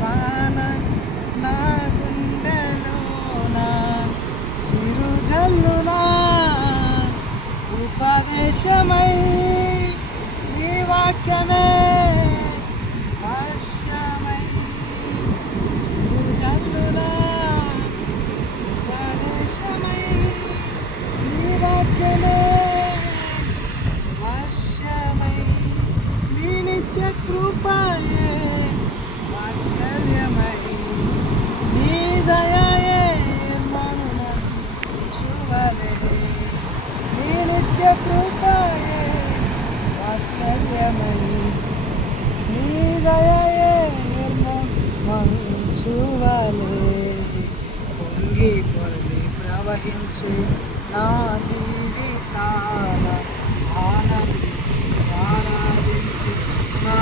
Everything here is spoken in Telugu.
వాన నా గుండెలోన సిరుజల్లునా ఉపదేశమై నీ వాక్యమే వర్షమై సిరుజల్లునా ఉపదేశమై నీ వాక్యమే వర్షమై నీ నిత్య కృపయే వాత్సల్యమై నీ దయయే మమ్ము చూవలే నీ నిత్య కృపయే వాత్సల్యమై నీ దయయే మమ్ము చూవలే పొంగి పొరలి ప్రవహించే నా జీవితాన ఆనందించి ఆరాధించి నా